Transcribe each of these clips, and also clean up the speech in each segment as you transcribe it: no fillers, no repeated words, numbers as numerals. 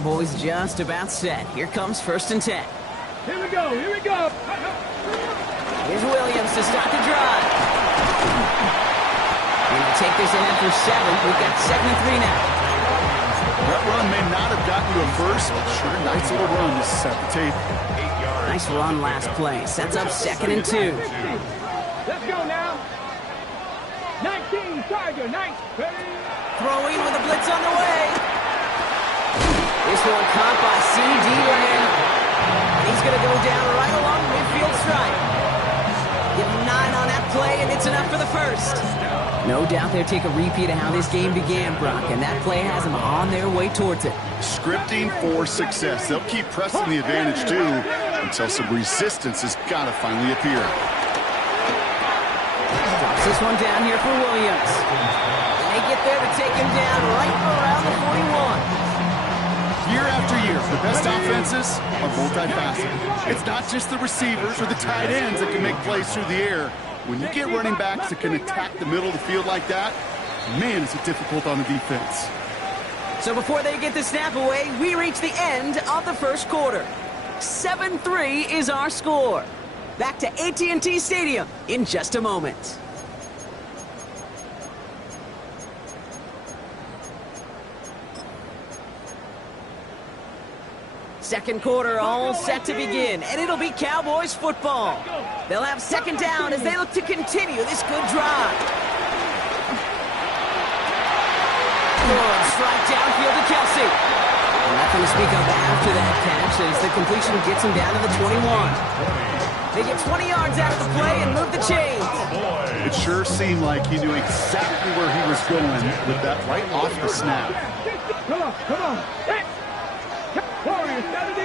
Cowboys just about set. Here comes 1st and 10. Here we go, here we go. Here's Williams to start the drive. Gonna take this ahead for 7. We've got 2nd and 3 now. That run may not have gotten to a first, but sure, nice little run to set the table. Nice run last play. Sets up 2nd and 2. Let's go now. 19, Tiger, nice. Throwing with a blitz on the way. This one caught by C.D. Lamb. And he's going to go down right along the midfield stripe. Give him 9 on that play, and it's enough for the first. No doubt they'll take a repeat of how this game began, Brock, and that play has them on their way towards it. Scripting for success. They'll keep pressing the advantage, too, until some resistance has got to finally appear. Drops this one down here for Williams. And they get there to take him down right around the 41. Year after year, the best offenses are multifaceted. It's not just the receivers or the tight ends that can make plays through the air. When you get running backs that can attack the middle of the field like that, man, is it difficult on the defense. So before they get the snap away, we reach the end of the first quarter. 7-3 is our score. Back to AT&T Stadium in just a moment. Second quarter all set to begin, and it'll be Cowboys football. They'll have 2nd down as they look to continue this good drive. Good strike downfield to Kelsey. Nothing to speak of after that catch as the completion gets him down to the 21. They get 20 yards out of the play and move the chains. It sure seemed like he knew exactly where he was going with that right off the snap. Come on, come on. Hey. Warriors, 70.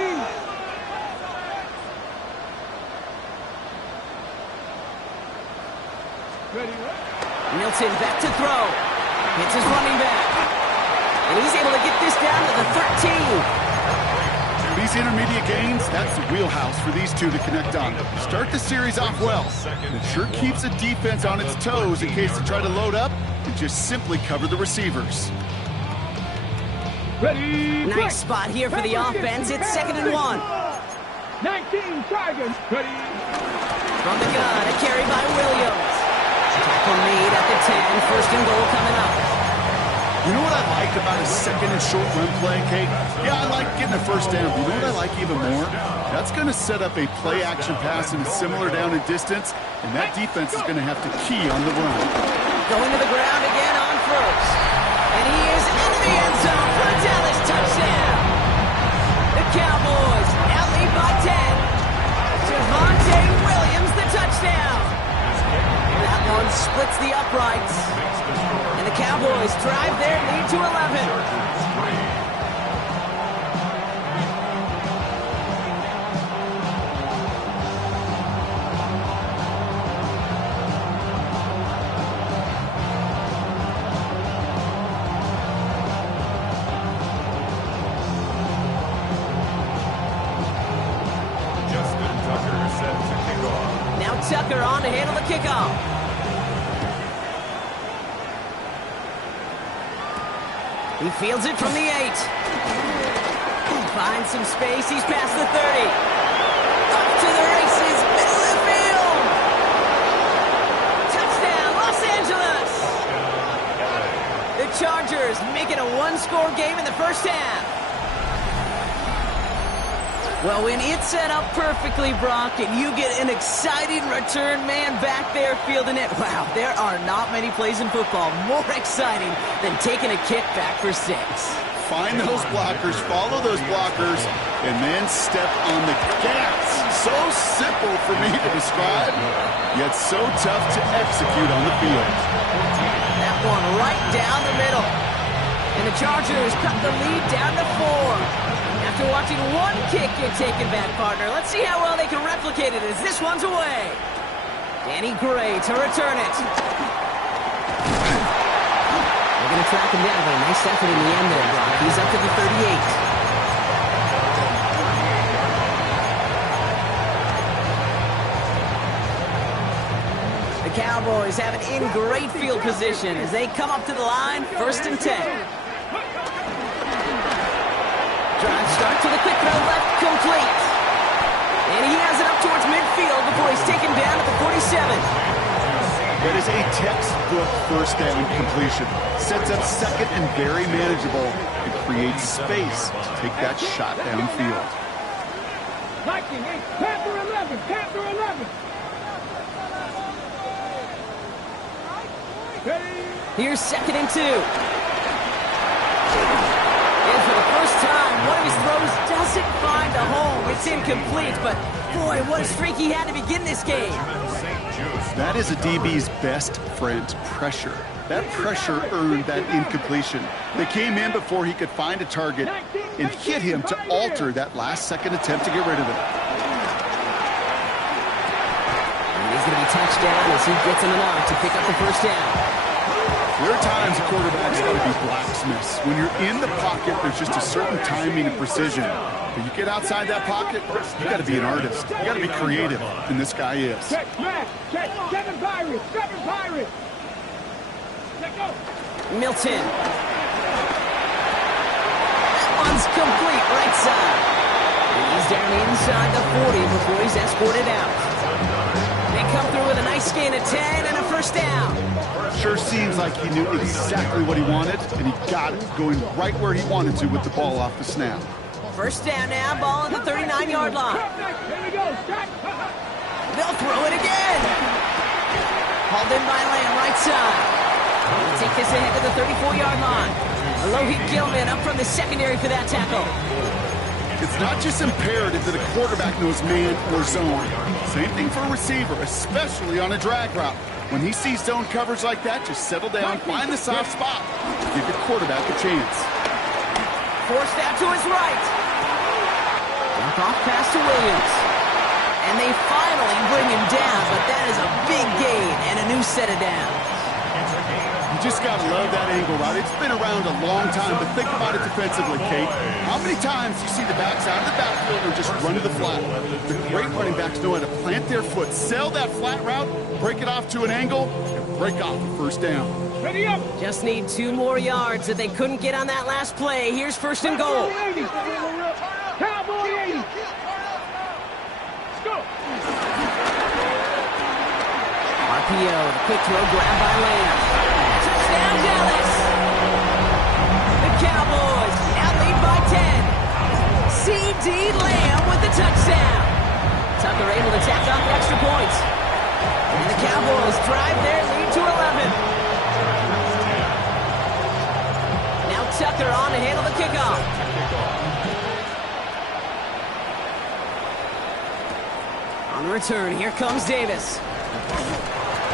Milton back to throw. Hits his running back. And he's able to get this down to the 13. These intermediate gains, that's the wheelhouse for these two to connect on. Start the series off well. It sure keeps the defense on its toes in case they try to load up and just simply cover the receivers. Ready. Nice spot here for the offense. It's 2nd and 1. 19 Tigers. Ready. From the gun, a carry by Williams. Tackle made at the 10. 1st and goal coming up. You know what I like about a 2nd and short run play, Kate? Yeah, I like getting a 1st down. But you know what I like even more? That's going to set up a play action pass in a similar down and distance, and that defense is going to have to key on the run. Going to the ground again on 1st. And he is into the end zone for a Dallas touchdown. The Cowboys now lead by 10. Javonte Williams, the touchdown. That one splits the uprights. And the Cowboys drive their lead to 11. Tucker on to handle the kickoff. He fields it from the 8. Finds some space. He's past the 30. Up to the races. Middle of the field. Touchdown, Los Angeles. The Chargers make it a 1-score game in the first half. Well, when it's set up perfectly, Brock, and you get an exciting return man back there fielding it, wow, there are not many plays in football more exciting than taking a kick back for 6. Find those blockers, follow those blockers, and then step on the gas. So simple for me to describe, yet so tough to execute on the field. That one right down the middle. And the Chargers cut the lead down to 4. After watching one kick get taken back, partner, let's see how well they can replicate it as this one's away. Danny Gray to return it. They're going to track him down, but a nice effort in the end there, Brock. He's up to the 38. The Cowboys have it in great field position as they come up to the line, 1st and 10. drive start to the quick throw left, complete. And he has it up towards midfield before he's taken down at the 47. That is a textbook first down completion. Sets up second and very manageable and creates space to take that shot downfield. Viking, Panther 11, Panther 11. Here's 2nd and 2. And for the first time, one of his throws doesn't find a home. It's incomplete, but boy, what a streak he had to begin this game. That is a DB's best friend, pressure. That pressure earned that incompletion. They came in before he could find a target and hit him to alter that last-second attempt to get rid of it. And he's going to be touched down as he gets him enough to pick up the first down. There are times a quarterback's got to be blacksmiths. When you're in the pocket, there's just a certain timing and precision. When you get outside that pocket, you got to be an artist. You got to be creative, and this guy is. Check, smash, check, 7 Pirates, 7 Pirates. Let go. Milton. That one's complete, right side. And he's down inside the 40 before he's escorted out. They come through with a nice gain of 10 and a first down. Sure seems like he knew exactly what he wanted, and he got it, going right where he wanted to with the ball off the snap. First down now, ball at the 39-yard line. Here we go, shot. They'll throw it again. Hauled in by Lamb, right side. He'll take this ahead to the 34-yard line. Alohi Gilman up from the secondary for that tackle. It's not just imperative that a quarterback knows man or zone. Same thing for a receiver, especially on a drag route. When he sees zone coverage like that, just settle down, find the soft spot, give your quarterback a chance. Forced out to his right. Dump off pass to Williams. And they finally bring him down, but that is a big gain and a new set of downs. You just got to love that angle route. It's been around a long time, but think about it defensively, Kate. How many times do you see the backs out of the backfield or just run to the flat? The great running backs know how to plant their foot, sell that flat route, break it off to an angle, and break off a first down. Ready up. Just need 2 more yards that they couldn't get on that last play. Here's 1st and goal. Cowboy 80. Let's go. RPO, the quick throw grab by Lamb. Touchdown Dallas. The Cowboys now lead by 10. C.D. Lamb with the touchdown. Tucker able to tack on the extra points. And the Cowboys drive their lead to 11. Now Tucker on to handle the kickoff. On the return, here comes Davis.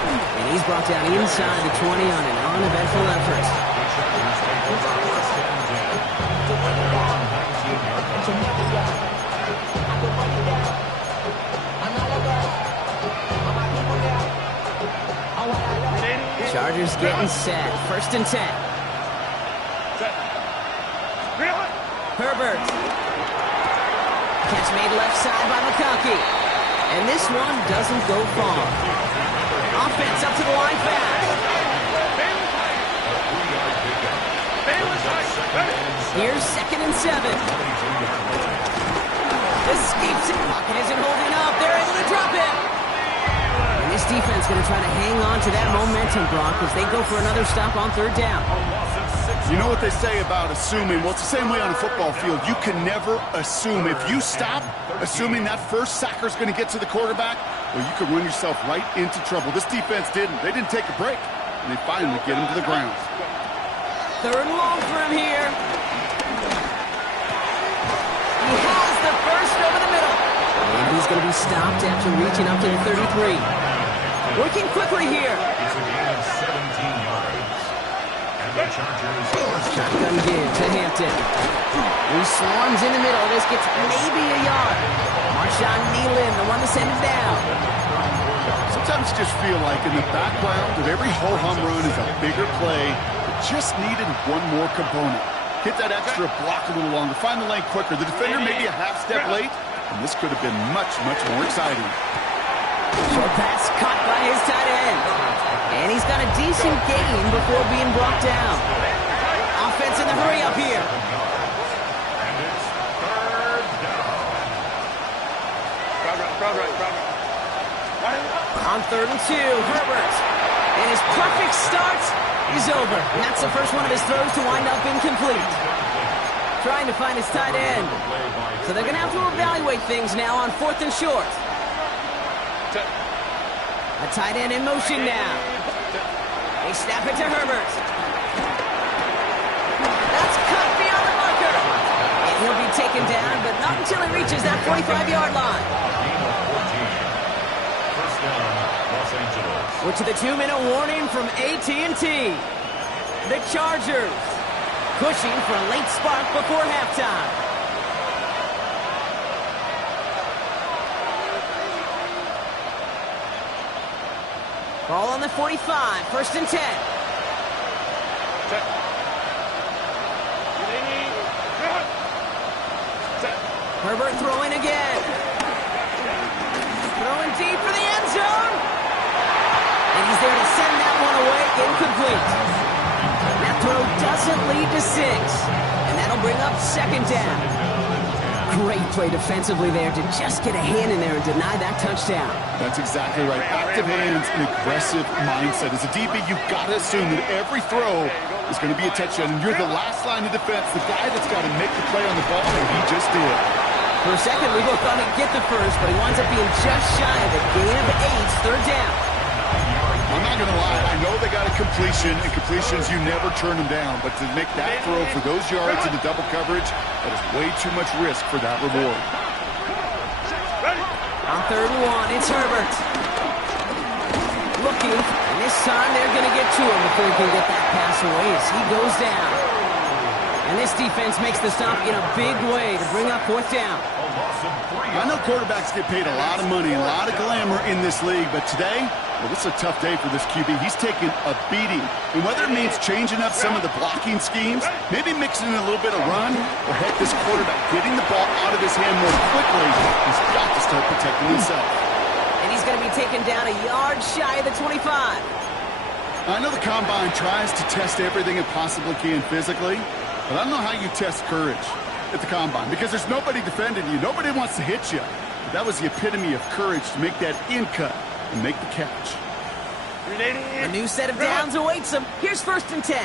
And he's brought down inside the 20 on an uneventful effort. Chargers getting set. 1st and 10. Herbert. Catch made left side by McConkey. And this one doesn't go far. Offense up to the line fast. Here's 2nd and 7. Escapes it. Pocket isn't holding up. They're able to drop it. And this defense going to try to hang on to that momentum, Brock, as they go for another stop on 3rd down. You know what they say about assuming? Well, it's the same way on a football field. You can never assume. If you stop assuming that first sacker's going to get to the quarterback, well, you could run yourself right into trouble. This defense didn't. They didn't take a break, and they finally get him to the ground. 3rd and long for him here. He has the first over the middle. And he's going to be stopped after reaching up to the 33. Working quickly here. Shotgun give to Hampton. He swarms in the middle. This gets maybe a yard. Marshawn Nealon, the one to send it down. Sometimes you just feel like in the background of every ho-hum run is a bigger play. It just needed one more component. Hit that extra block a little longer. Find the lane quicker. The defender may be a half step late, and this could have been much, much more exciting. Short pass caught by his tight end. And he's got a decent gain before being brought down. Offense in the hurry up here. On 3rd and 2, Herbert. And his perfect start is over. And that's the first one of his throws to wind up incomplete. Trying to find his tight end. So they're going to have to evaluate things now on 4th and short. A tight end in motion now. They snap it to Herbert. That's cut beyond the marker. And he'll be taken down, but not until he reaches that 45-yard line. We're to the 2-minute warning from AT&T. The Chargers pushing for a late spark before halftime. Ball on the 45, 1st and 10. Herbert throwing again. Throwing deep for the end zone. And he's there to send that one away, incomplete. That throw doesn't lead to 6. And that'll bring up 2nd down. Great play defensively there to just get a hand in there and deny that touchdown. That's exactly right. Active hands and aggressive mindset. As a DB, you've got to assume that every throw is going to be a touchdown. And you're the last line of defense, the guy that's got to make the play on the ball, and he just did. For a second, we both thought he'd get the first, but he winds up being just shy of a gain of 8, 3rd down. I'm not going to lie. I know they got a completion, and completions, you never turn them down. But to make that throw for those yards in the double coverage, that is way too much risk for that reward. On 3rd and 1, it's Herbert. Looking, and this time they're going to get to him before he can get that pass away as he goes down. And this defense makes the stop in a big way to bring up 4th down. I know quarterbacks get paid a lot of money, a lot of glamour in this league, but today, well, this is a tough day for this QB. He's taking a beating. And whether it means changing up some of the blocking schemes, maybe mixing in a little bit of run, or heck, this quarterback getting the ball out of his hand more quickly, he's got to start protecting himself. And he's going to be taken down a yard shy of the 25. I know the Combine tries to test everything it possibly can physically, but I don't know how you test courage at the Combine, because there's nobody defending you. Nobody wants to hit you. But that was the epitome of courage to make that in cut and make the catch. A new set of downs awaits him. Here's 1st and 10.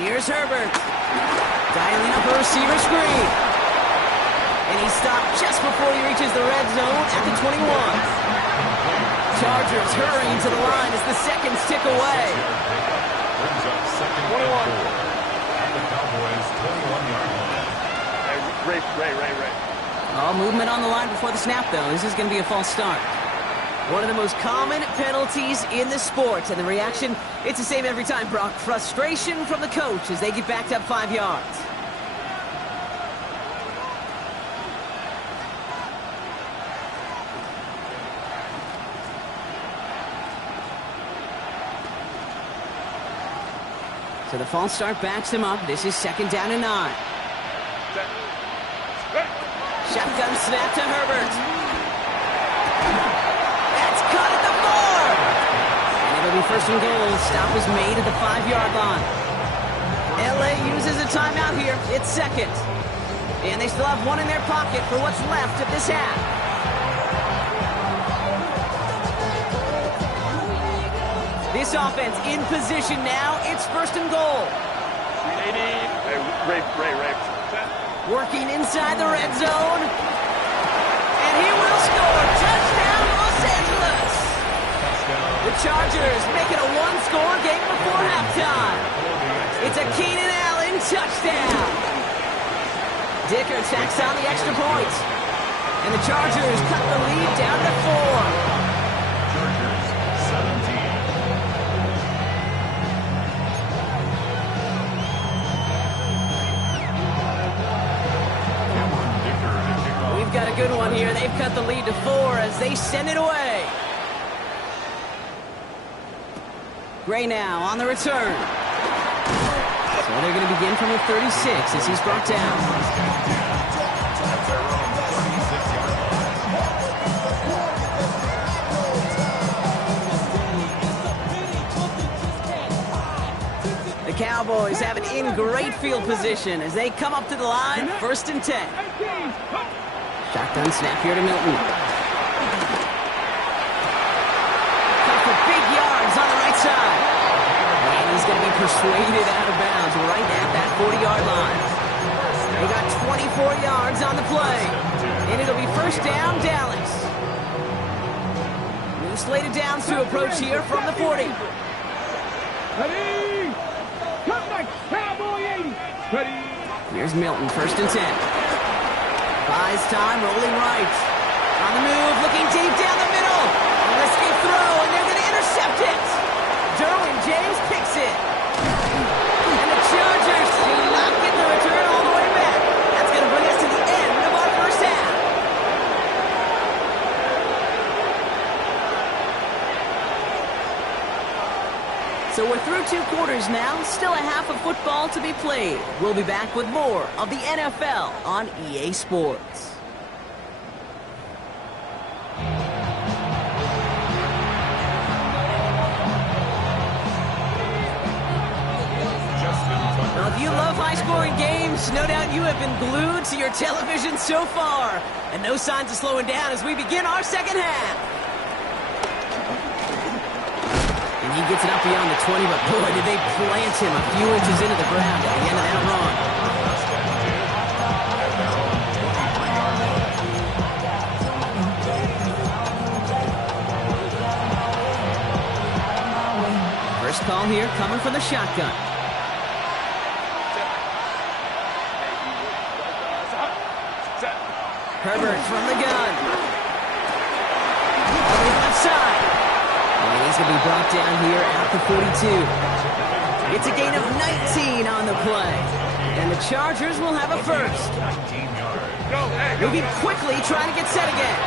Here's Herbert. Dialing up a receiver screen. And he's stopped just before he reaches the red zone at the 21. Chargers hurrying to the line as the seconds tick away. Brings up 2nd and 4 at the Cowboys' 21-yard line. Ray. All movement on the line before the snap, though. This is going to be a false start. One of the most common penalties in the sport. And the reaction, it's the same every time, Brock. Frustration from the coach as they get backed up 5 yards. So the false start backs him up. This is 2nd down and 9. Shotgun snap to Herbert. That's caught at the 4. And it'll be 1st and goal. Stop is made at the 5-yard line. LA uses a timeout here. It's 2nd. And they still have one in their pocket for what's left of this half. This offense in position now. It's 1st and goal. Ray. Working inside the red zone. And he will score. Touchdown, Los Angeles. The Chargers make it a one-score game before halftime. It's a Keenan Allen touchdown. Dicker tacks on the extra point. And the Chargers cut the lead down to 4. Chargers 17. We've got a good one here. They've cut the lead to 4 as they send it away. Gray now on the return. So they're going to begin from the 36 as he's brought down. The Cowboys Cowboys have it in great field position as they come up to the line, 1st and 10. Shotgun snap here to Milton. Cut for big yards on the right side. And he's going to be persuaded out of bounds right at that 40-yard line. They got 24 yards on the play. And it'll be 1st down, Dallas. New slated downs to approach here from the 40. Ready? Come back, Cowboy 80. Ready? Here's Milton, 1st and 10. Buys time, rolling right. On the move, looking deep down the middle. A risky throw, and they're going to intercept it. Derwin James picks it. And the Chargers do not get the return all the way back. That's going to bring us to the end of our 1st half. So we're through 2 quarters now, still a half of football to be played. We'll be back with more of the NFL on EA Sports. Well, if you love high-scoring games, no doubt you have been glued to your television so far. And no signs of slowing down as we begin our 2nd half. He gets it up beyond the 20, but boy, did they plant him a few inches into the ground at the end of that run. First call here coming from the shotgun. Herbert from the gun. On the left side. And he's going to be brought down here at the 42. It's a gain of 19 on the play. And the Chargers will have a 1st. Moving quickly, trying to get set again.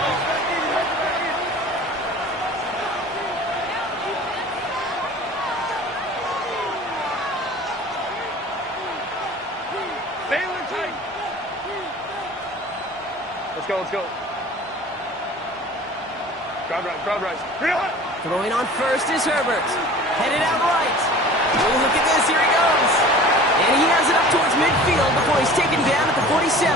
Let's go. Crowd rise. Throwing on 1st is Herbert. Headed out right. Oh, look at this. Here he goes. And he has it up towards midfield before he's taken down at the 47.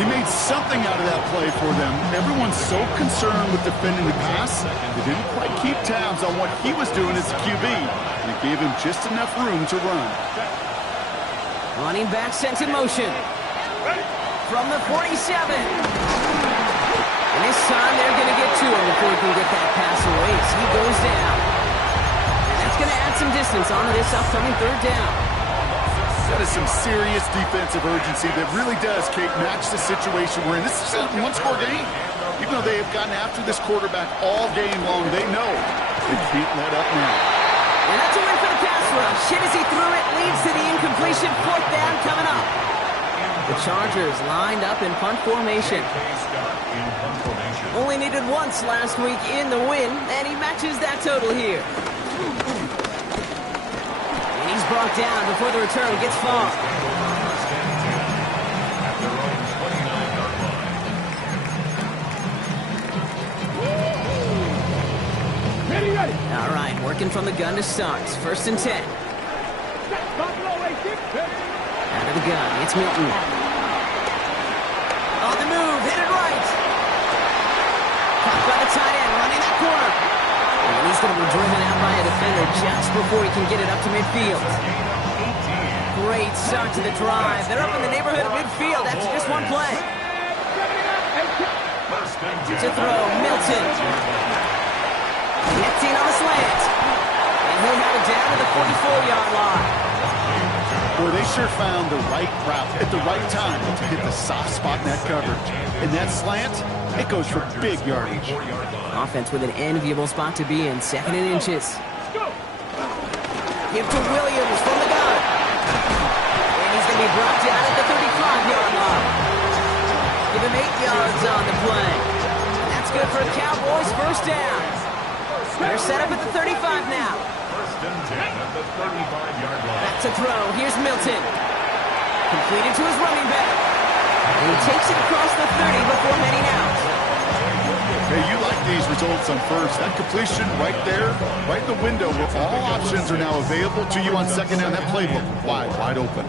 He made something out of that play for them. Everyone's so concerned with defending the pass, they didn't quite keep tabs on what he was doing as a QB. And it gave him just enough room to run. Running back sent in motion. From the 47. And this time they're going to get to him before he can get that pass away. So he goes down. And that's going to add some distance onto this upcoming 3rd down. That is some serious defensive urgency that really does, Kate, match the situation we're in. This is a one-score game. Even though they have gotten after this quarterback all game long, they know they can't let up now. And that's a win for the pass rush. Hit as he threw it, leads to the incompletion. 4th down coming up. The Chargers lined up in punt formation. Only needed once last week in the win, and he matches that total here. And he's brought down before the return gets far. Ready. All right, working from the gun to start. 1st and 10. Out of the gun, it's Milton. On the move, hit it right. Caught by the tight end, running that corner. And he's going to be driven out by a defender just before he can get it up to midfield. Great start to the drive. They're up in the neighborhood of midfield after just one play. To throw, Milton. Connecting on the slant. And he'll have it down to the 44-yard line. Boy, they sure found the right route at the right time to hit the soft spot in that coverage. And that slant, it goes for big yardage. Offense with an enviable spot to be in, 2nd and inches. Give to Williams from the gun. And he's going to be brought down at the 35-yard line. Give him 8 yards on the play. And that's good for a Cowboys 1st down. They're set up at the 35 now. 1st and 10 at the 35-yard line. Back to throw. Here's Milton. Completed to his running back. And he takes it across the 30 before heading out. Hey, you like these results on first. That completion right there, right in the window where all options are now available to you on second down. That playbook wide open.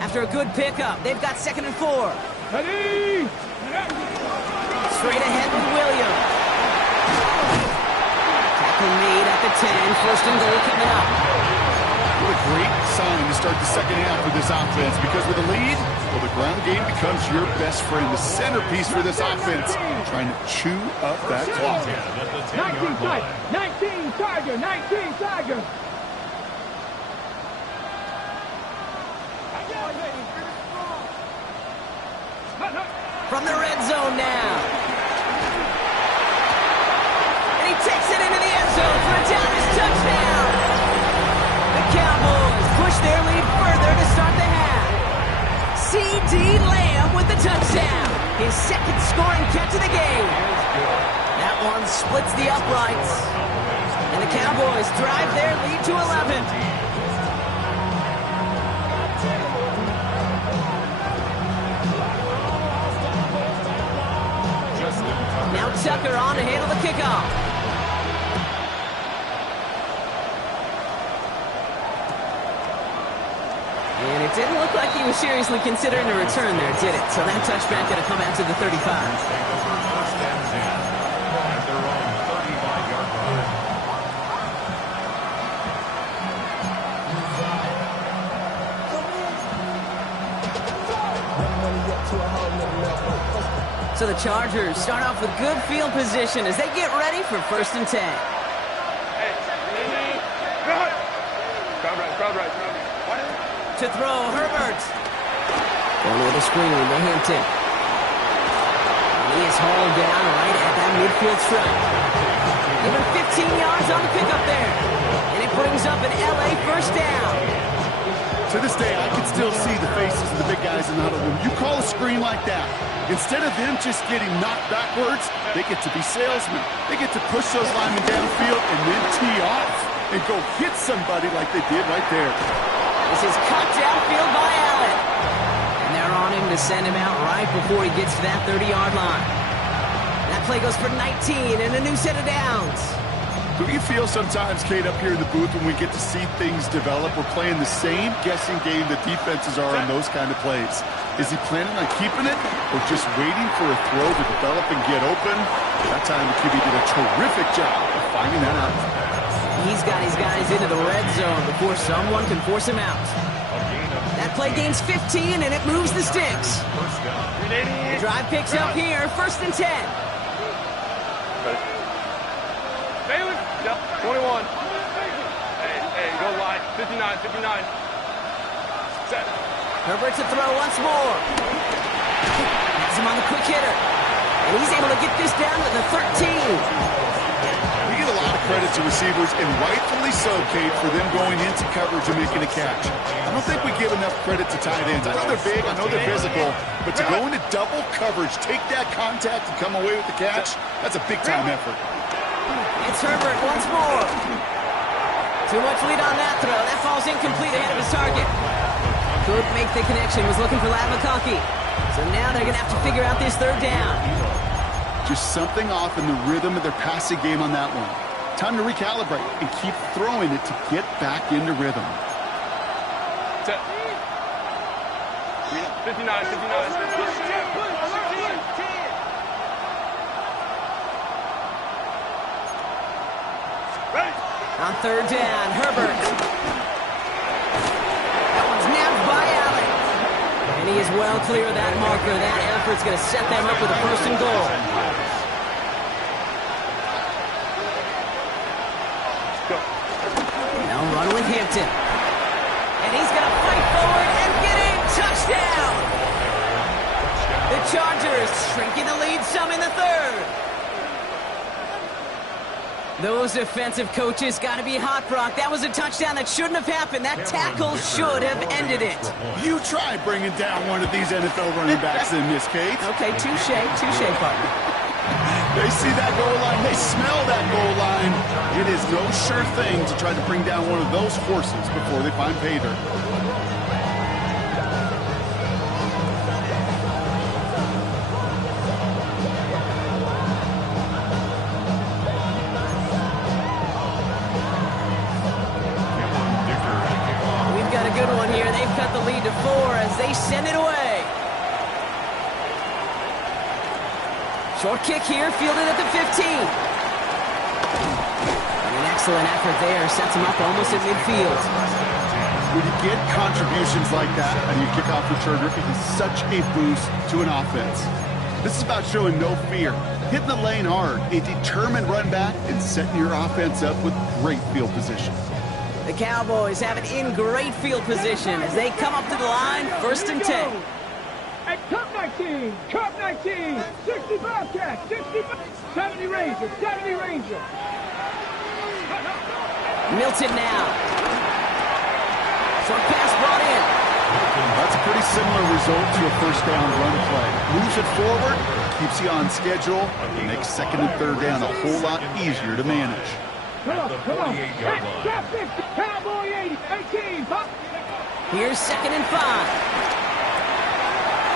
After a good pickup, they've got 2nd and 4. Ready? Straight ahead with Williams. Tackle made at the 10. 1st and goal coming up. What a great sign to start the second half for this offense, because with a lead, well, the ground game becomes your best friend, the centerpiece for this offense, trying to chew up that clock. 19 Tiger, 19 Tiger, 19 Tiger. From the red zone now. And he takes it into the end zone for a Dallas touchdown. The Cowboys push their lead further to start the half. C.D. Lamb with the touchdown. His 2nd scoring catch of the game. That one splits the uprights. And the Cowboys drive their lead to 11. Now Tucker on to handle the kickoff. And it didn't look like he was seriously considering a return there, did it? So that touchback going to come out to the 35. First and 10 at their own 35-yard line. So the Chargers start off with good field position as they get ready for 1st and 10. To throw, Herbert. Going with a screen to Hampton. And he is hauled down right at that midfield stripe. Even 15 yards on the pickup there. And it brings up an LA 1st down. To this day, I can still see the faces of the big guys in the huddle. When you call a screen like that, instead of them just getting knocked backwards, they get to be salesmen. They get to push those linemen downfield and then tee off and go hit somebody like they did right there. This is cut downfield by Allen. And they're on him to send him out right before he gets to that 30-yard line. That play goes for 19 and a new set of downs. Do you feel sometimes, Kate, up here in the booth when we get to see things develop, we're playing the same guessing game the defenses are on those kind of plays? Is he planning on keeping it or just waiting for a throw to develop and get open? That time the QB did a terrific job of finding that out. He's got his guys into the red zone before someone can force him out. That play gains 15 and it moves the sticks. The drive picks up here, 1st and 10. Bailey, yep, 21. Hey, go wide. 59. Set. Herbert to throw once more. Has him on the quick hitter. And he's able to get this down to the 13. We get a lot of credit to receivers, and rightfully so, Kate, for them going into coverage and making a catch. I don't think we give enough credit to tight ends. I know they're big, I know they're physical, but to go into double coverage, take that contact and come away with the catch, that's a big-time effort. It's Herbert once more. Too much lead on that throw. That falls incomplete ahead of his target. Could make the connection. Was looking for Lavakaki. So now they're going to have to figure out this 3rd down. Just something off in the rhythm of their passing game on that one. Time to recalibrate and keep throwing it to get back into rhythm. Set. 59. On 3rd down, Herbert. That one's nabbed by Allen. And he is well clear of that marker. That effort's going to set them up with a 1st and goal. Now run with Hampton. And he's going to fight forward and get in. Touchdown! The Chargers shrinking the lead some in the 3rd. Those defensive coaches got to be hot, Brock. That was a touchdown that shouldn't have happened. That tackle should have ended it. You try bringing down one of these NFL running backs in this, Kate. Okay, touche, partner. They see that goal line. They smell that goal line. It is no sure thing to try to bring down one of those horses before they find pay dirt. Short kick here, fielded at the 15. And an excellent effort there. Sets him up almost at midfield. When you get contributions like that on your kickoff returner, it is such a boost to an offense. This is about showing no fear, hitting the lane hard, a determined run back, and setting your offense up with great field position. The Cowboys have it in great field position as they come up to the line, 1st and 10. At Cup 19, Cup 19, 60 Bobcat, 60, 70 Ranger, 70 Ranger. Milton now. Short pass brought in. That's a pretty similar result to a first down run play. Moves it forward, keeps you on schedule, and makes 2nd and 3rd down a whole lot easier to manage. Come on, come on. At Cup 50, Cowboy 80, 18, pop. Here's 2nd and 5.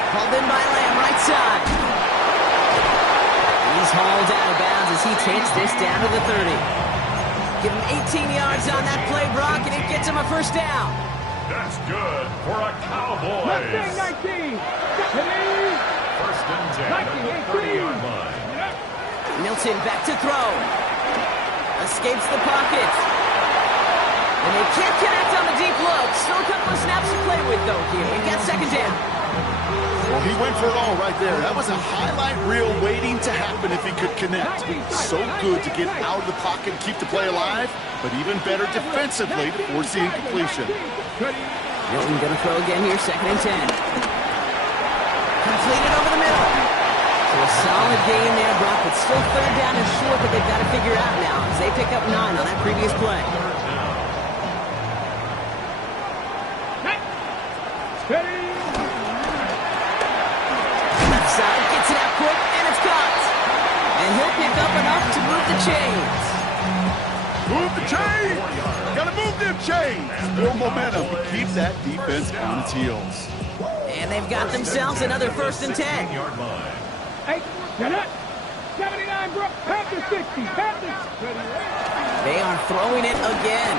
Called in by Lamb, right side. He's hauled out of bounds as he takes this down to the 30. Give him 18 yards on that play, Brock, and it gets him a 1st down. That's good for a Cowboys. Mustang 19, 1st and 10 at the 30-yard line. Milton back to throw. Escapes the pocket. And they can't connect on the deep look. Still a couple of snaps to play with, though, here. We've got 2nd down. Well, he went for it all right there. That was a highlight reel waiting to happen if he could connect. So good to get out of the pocket and keep the play alive, but even better defensively to force the incompletion. Milton going to throw again here, 2nd and 10. Completed over the middle. So a solid gain there, Brock, but still 3rd down and short that they've got to figure out now as they pick up 9 on that previous play. Steady. Left side gets it out quick, and it's caught. And he'll pick up enough to move the chains. Move the chains! Gotta move them chains! Build momentum to keep that defense on its heels. And they've got themselves another 1st and 10. 16-yard line. Hey, get it. 79, bro. Panther 60, Panther. They are throwing it again.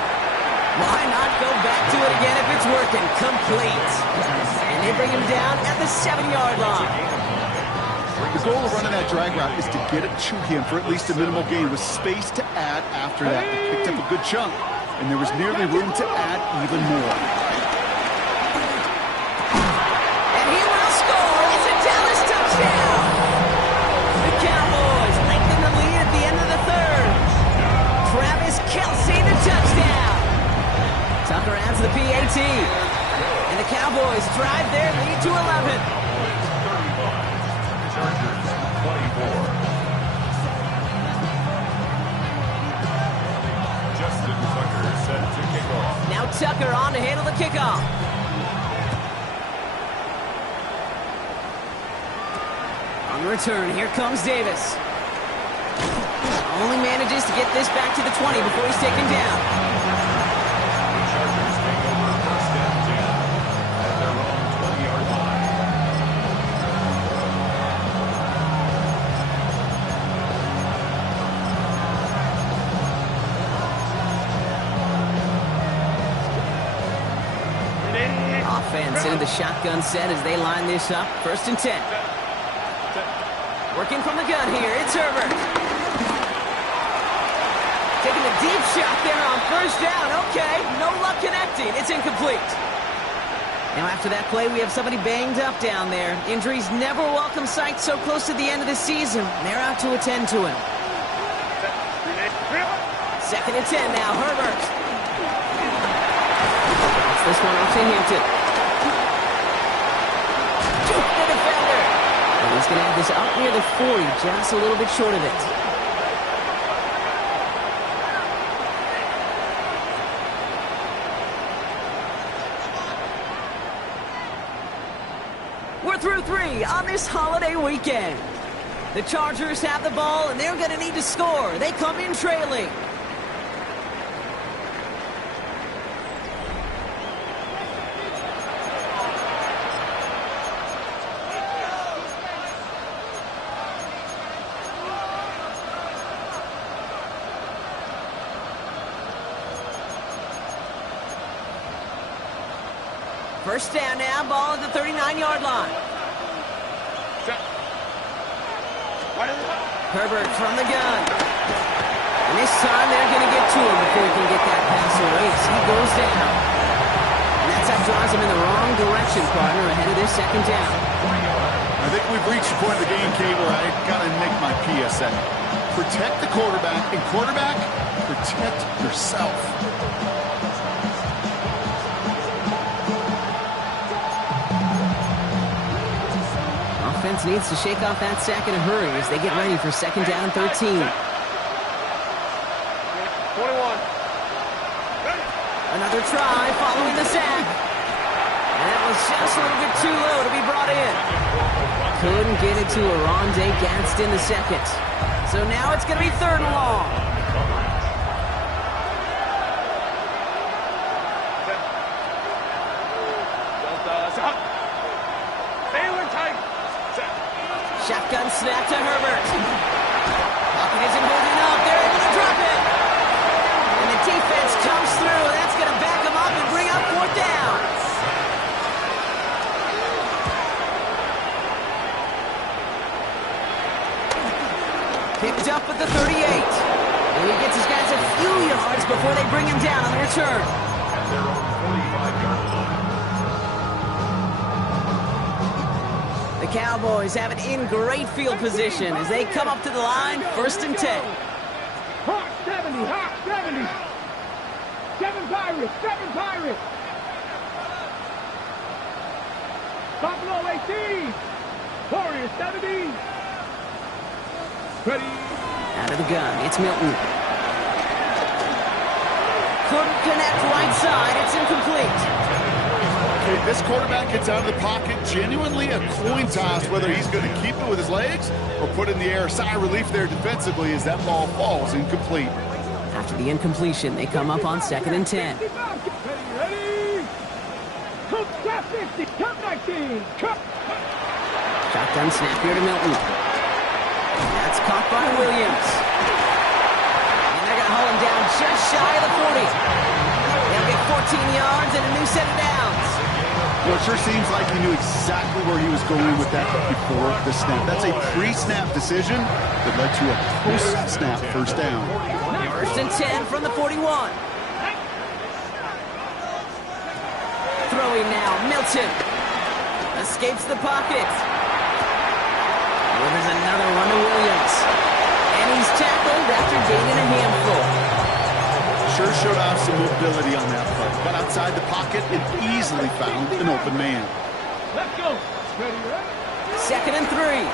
Why not go back to it again if it's working? Complete. And they bring him down at the 7-yard line. The goal of running that drag route is to get it to him for at least a minimal gain with space to add after that. They picked up a good chunk, and there was nearly room to add even more. And he will score. It's a Dallas touchdown. The Cowboys lengthen the lead at the end of the 3rd. Travis Kelce, the touchdown. Tucker adds the PAT. And the Cowboys drive their lead to 11. Chargers 24. Justin Tucker set to kick off. Now Tucker on to handle the kickoff. On the return, here comes Davis. Only manages to get this back to the 20 before he's taken down. The Chargers take over 1st and 10 at their own 20-yard line. Offense into the shotgun set as they line this up. 1st and 10. Working from the gun here, it's Herbert. Taking a deep shot there on 1st down. Okay, no luck connecting. It's incomplete. Now after that play, we have somebody banged up down there. Injuries never a welcome sight so close to the end of the season. They're out to attend to him. 2nd and 10 now, Herbert. It's this one off to Hampton. Juke the defender. And he's going to have this up near the 40, just a little bit short of it. We're through 3 on this holiday weekend. The Chargers have the ball, and they're going to need to score. They come in trailing. First down now, ball at the 39-yard line. Right in the Herbert from the gun. And this time they're going to get to him before he can get that pass away as he goes down. And that's how draws him in the wrong direction, partner, ahead of this second down. I think we've reached the point of the game, Cable. I got to make my PSA. Protect the quarterback, and quarterback, protect yourself. Offense needs to shake off that sack in a hurry as they get ready for second down and 13. 21. Another try following the sack. And that was just a little bit too low to be brought in. Couldn't get it to Oronde Gadsden the second. So now it's going to be third and long. Shotgun snap to Herbert. Pocket isn't holding up. They're able to drop it. And the defense comes through. That's going to back them up and bring up fourth down. Picked up at the 38. And he gets his guys a few yards before they bring him down on the return. At their own 45-yard line. The Cowboys have it in great field position as they come up to the line, 1st and 10. Hawk 70, Hawk 70. 7 Pirates, 7 Pirates. Buffalo 18. Warriors 70. Ready. Out of the gun, it's Milton. Couldn't connect right side, it's incomplete. Okay, this quarterback gets out of the pocket, genuinely a coin toss whether he's going to keep it with his legs or put it in the air. Sigh of relief there defensively as that ball falls incomplete. After the incompletion, they come up on 2nd and 10. Ready. Cook 50, Cup 19. Cup. Shotgun snap here to Milton. And that's caught by Williams. And they're going to haul him down just shy of the 40. They'll get 14 yards and a new set of downs. Well, it sure seems like he knew exactly where he was going with that before the snap. That's a pre-snap decision that led to a post-snap first down. 1st and 10 from the 41. Throwing now, Milton. Escapes the pocket. Well, there's another one to Williams. And he's tackled after gaining a handful. Sure showed off some mobility on that play. Got outside the pocket and easily found an open man. Let's go. Ready, ready. 2nd and 3.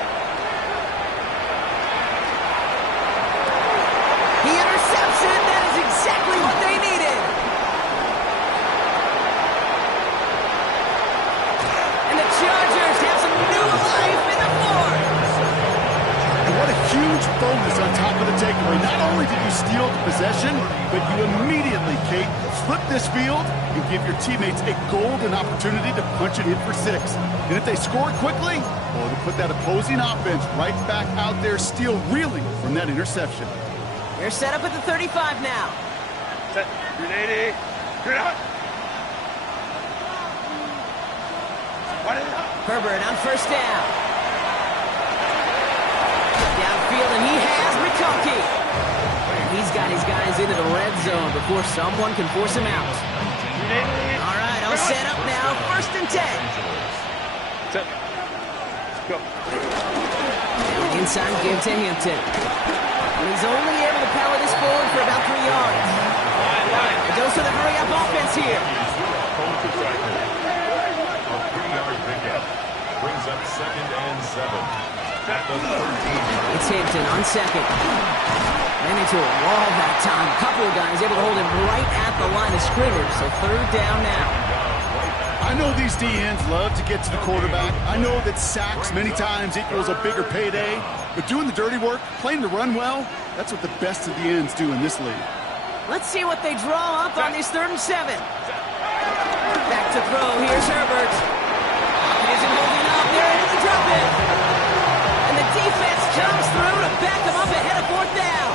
He intercepts it. That is exactly what they needed. And the Chargers have some new life in the fourth. And what a huge bonus on top of the takeaway. Not only did you steal the possession, but you immediately, Kate, flip this field and give your teammates a golden opportunity to punch it in for 6. And if they score quickly, well, to put that opposing offense right back out there, still reeling from that interception. They're set up at the 35 now. Set. Grenade. Grenade out. Herbert on 1st down. Downfield, and he has McConkey. He's got his guys into the red zone before someone can force him out. All right, all set up now. 1st and 10. Set. Go. Now inside give to Hampton. And he's only able to power this forward for about 3 yards. It goes to the hurry-up offense here. A 3-yard pickup brings up 2nd and 7. At the 13. It's Hampton on 2nd. Ran into a wall that time. A couple of guys able to hold him right at the line of scrimmage. So 3rd down now. I know these DNs love to get to the quarterback. I know that sacks many times equals a bigger payday. But doing the dirty work, playing to run well, that's what the best of the ends do in this league. Let's see what they draw up on this 3rd and 7. Back to throw. Here's Herbert. He isn't holding up. They're able to drop it. And the defense comes through to back them up ahead of 4th down.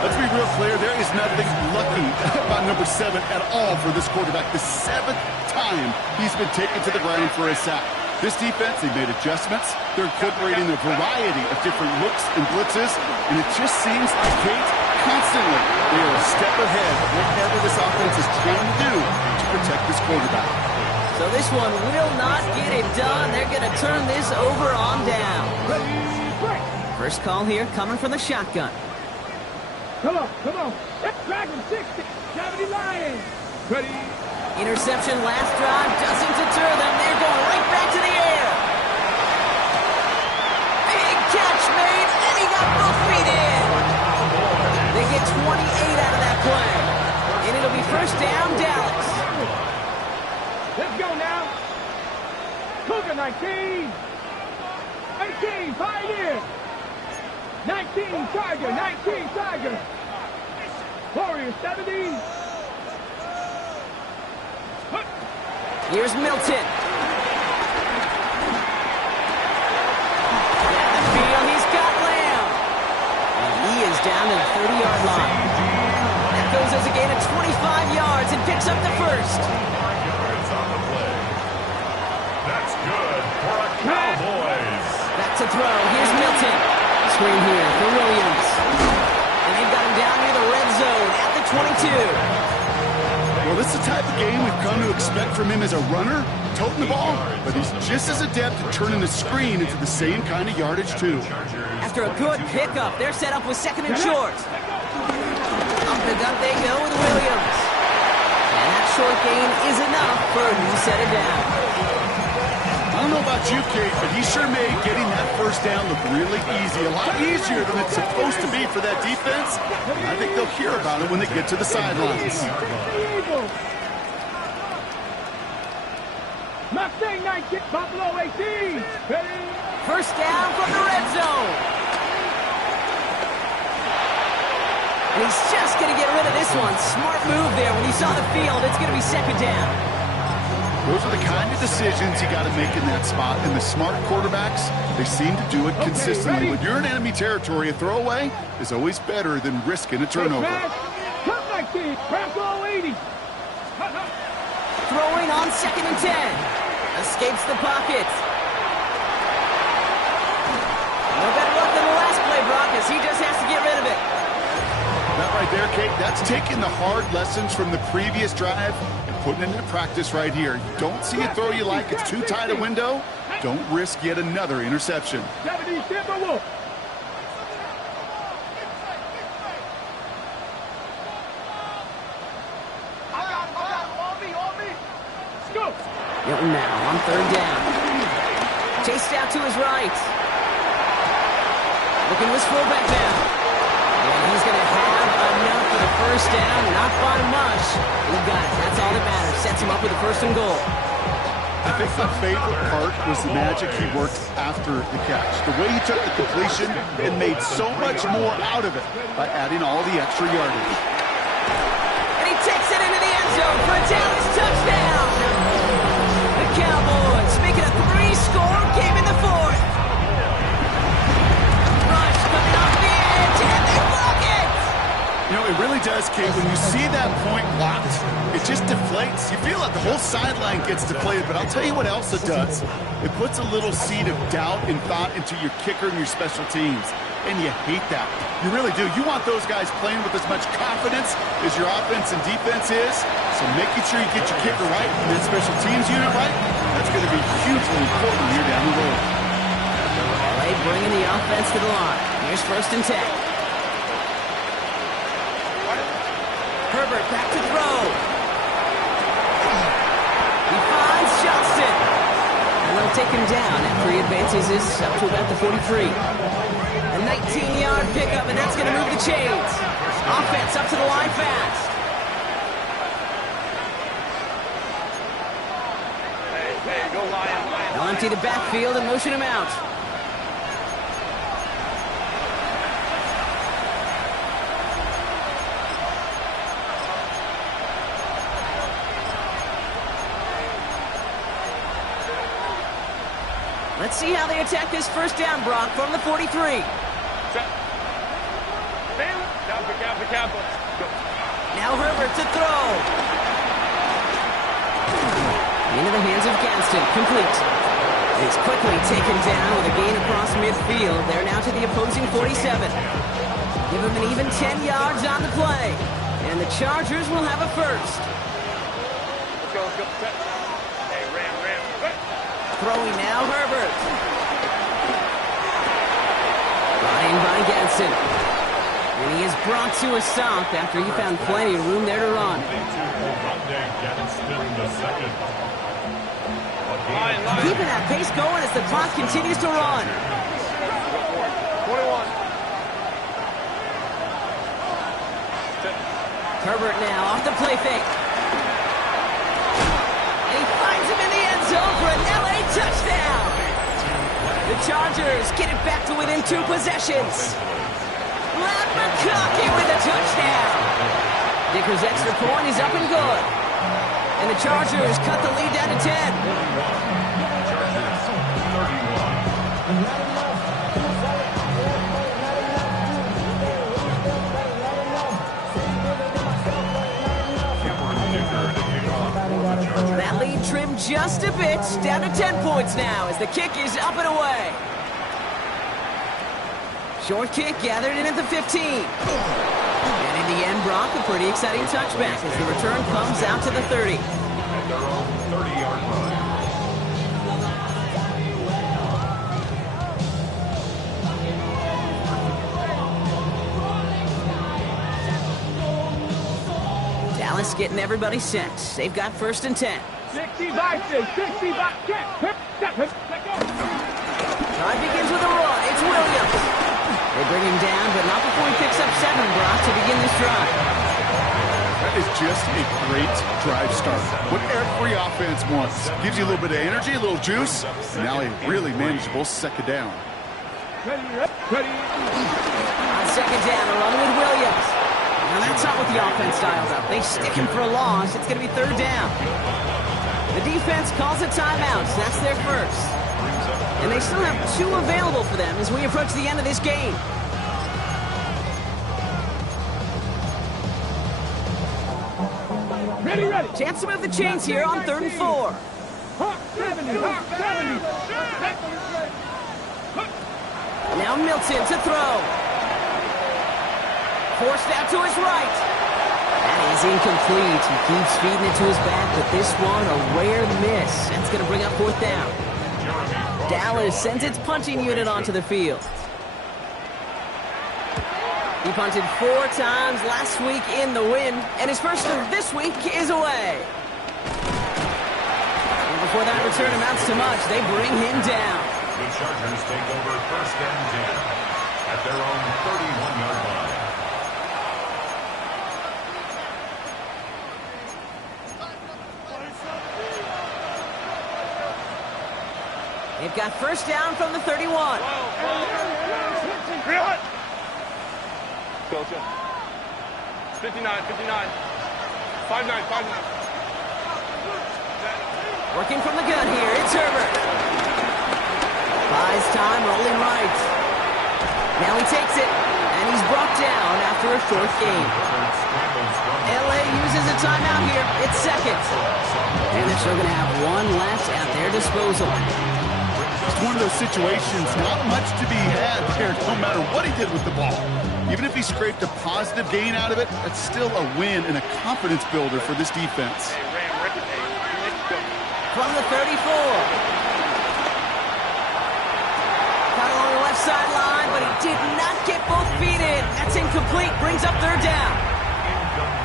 Let's be real clear. There is nothing lucky about number 7 at all for this quarterback. The 7th time he's been taken to the ground for a sack. This defense, they made adjustments. They're incorporating a variety of different looks and blitzes, and it just seems like, Kate, constantly they are a step ahead of whatever this offense is trying to do to protect this quarterback. So this one will not get it done. They're going to turn this over on down. First call here coming from the shotgun. Come on, come on. Dragon 60, 70 Lions. Ready. Interception last drive doesn't deter them. They're going right back to the air. Big catch made, and he got both feet in. They get 28 out of that play. And it'll be first down, Dallas. Let's go now. Cougar 19. 18, Pioneer. 19, Tiger. 19, Tiger. Warrior 70. Here's Milton. Down the field, he's got Lamb. And he is down to the 30-yard line. That goes as a gain of 25 yards and picks up the first. 5 yards on the play. That's good for a Cowboys. Back to throw. Here's Milton. Screen here for Williams. And they've got him down near the red zone at the 22. Well, this is the type of game we've come to expect from him as a runner, toting the ball, but he's just as adept at turning the screen into the same kind of yardage, too. After a good pickup, they're set up with second and short. Up the gut they go with Williams. And that short gain is enough for a new set of down. I don't know about you, Kate, but he sure made getting that first down look really easy. A lot easier than it's supposed to be for that defense. And I think they'll hear about it when they get to the sidelines. Mustang 19, Buffalo 18. Ready. First down from the red zone. And he's just going to get rid of this one. Smart move there. When he saw the field, it's going to be second down. Those are the kind of decisions you got to make in that spot. And the smart quarterbacks, they seem to do it consistently. When you're in enemy territory, a throwaway is always better than risking a turnover. Cup 19, Bronco 80. Throwing on second and 10. Escapes the pocket. No better luck than the last play, Brock, as he just has to get rid of it. That right there, Kate, that's taking the hard lessons from the previous drive and putting it into practice right here. You don't see a throw you like, it's too tight a window, don't risk yet another interception. 70 Timberwolf. Milton now on third down. Chased out to his right. Looking to his fullback now. And he's going to have enough for the first down. Not by much. He got it. That's all that matters. Sets him up with a first and goal. I think my favorite part was the magic he worked after the catch. The way he took the completion and made so much more out of it by adding all the extra yardage. And he takes it into the end zone for a Dallas touchdown. The Cowboys make it a 3-score game in the fourth. Rush coming off the edge, and they block it. You know, it really does, Kate. When you see that point blocked, it just deflates. You feel like the whole sideline gets deflated, but I'll tell you what else it does. It puts a little seed of doubt and thought into your kicker and your special teams, and you hate that. You really do. You want those guys playing with as much confidence as your offense and defense is, so making sure you get your kicker right and your special teams unit right, that's going to be hugely important here down the road. LA bringing the offense to the line. Here's first and 10. Herbert back to throw. He finds Johnston. And they'll take him down after he advances this up to about the 43. A 19-yard pickup, and that's going to move the chains. Offense up to the line fast. Hey, go Lion. They'll empty the backfield and motion him out. Let's see how they attack this first down, Brock, from the 43. Set. Bailey. Down. Go. Now Herbert to throw. Into the hands of Gadsden. Complete. He's quickly taken down with a gain across midfield. They're now to the opposing 47. Give him an even 10 yards on the play. And the Chargers will have a first. Let's go, let's go. Hey, Ram. Hey. Throwing now, Herbert. Brought in by Gadsden. And he is brought to a stop after he found plenty of room there to run. Keeping that pace going as the clock continues to run. 21. Herbert now off the play fake. And he finds him in the end zone for an LA touchdown. The Chargers get it back to within 2 possessions. Matt McConkey with a touchdown. Dicker's extra point is up and good. And the Chargers cut the lead down to 10. That lead trimmed just a bit, down to 10 points now as the kick is up and away. Short kick gathered in at the 15. And in the end, Brock, a pretty exciting touchback as the return comes out to the 30. At their own 30-yard line. Dallas getting everybody set. They've got 1st and 10. 60 by 6, 60 by 10. Drive begins with a run. It's Williams. They bring him down, but not before he picks up 7, Brock, to begin this drive. That is just a great drive start. What every offense wants. Gives you a little bit of energy, a little juice, and now a really manageable second down. Ready. On second down, a run with Williams. Now that's not what the offense dials up. They stick him for a loss. It's going to be 3rd down. The defense calls a timeout. That's their first. And they still have 2 available for them as we approach the end of this game. Ready. Chance to move the chains here on 3rd and 4. Hawk 70. Now Milton to throw. Forced out to his right. That is incomplete. He keeps feeding it to his back, but this one a rare miss. That's going to bring up 4th down. Dallas sends its punting unit onto the field. He punted 4 times last week in the win, and his first of this week is away. And before that return amounts to much, they bring him down. The Chargers take over 1st and 10 at their own 31-yard line. They've got 1st down from the 31. Go. 59. 5-9. Working from the gun here, it's Herbert. Buys time, rolling right. Now he takes it, and he's brought down after a short gain. LA uses a timeout here. It's 2nd. And they're still going to have 1 left at their disposal. It's one of those situations, not much to be had there, no matter what he did with the ball. Even if he scraped a positive gain out of it, that's still a win and a confidence builder for this defense. From the 34. Caught along the left sideline, but he did not get both feet in. That's incomplete. Brings up 3rd down.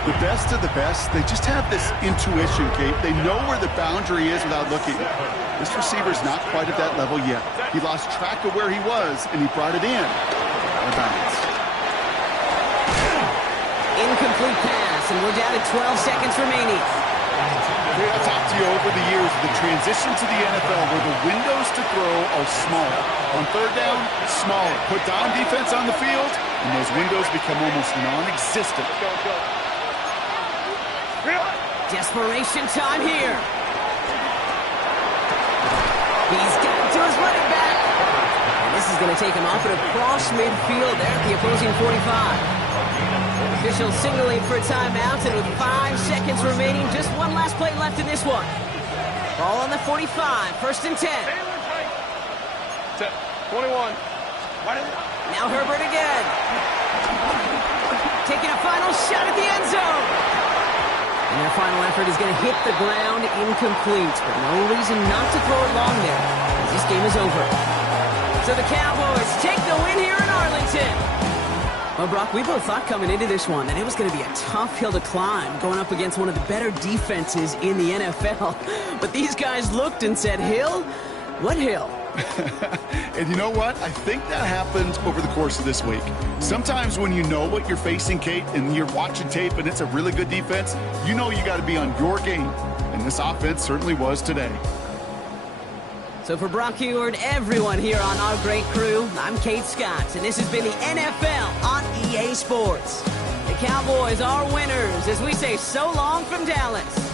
The best of the best, they just have this intuition, Kate. They know where the boundary is without looking. This receiver's not quite at that level yet. He lost track of where he was, and he brought it in. Out of bounds. Incomplete pass, and we're down to 12 seconds remaining. I've talked to you over the years of the transition to the NFL where the windows to throw are smaller. On 3rd down, smaller. Put down defense on the field, and those windows become almost non-existent. Desperation time here. He's got it to his running back. And this is going to take him off at across midfield there at the opposing 45. Officials signaling for a timeout, and with 5 seconds remaining, just one last play left in this one. Ball on the 45, 1st and 10. Set. 21. Now Herbert again. Taking a final shot at the end zone. And their final effort is going to hit the ground incomplete, but no reason not to throw it long there, as this game is over. So the Cowboys take the win here in Arlington. Well, Brock, we both thought coming into this one that it was going to be a tough hill to climb, going up against one of the better defenses in the NFL. But these guys looked and said, Hill? What hill? And you know what? I think that happened over the course of this week. Sometimes when you know what you're facing, Kate, and you're watching tape and it's a really good defense, you know you got to be on your game. And this offense certainly was today. So for Brock Huard, everyone here on our great crew, I'm Kate Scott, and this has been the NFL on EA Sports. The Cowboys are winners as we say so long from Dallas.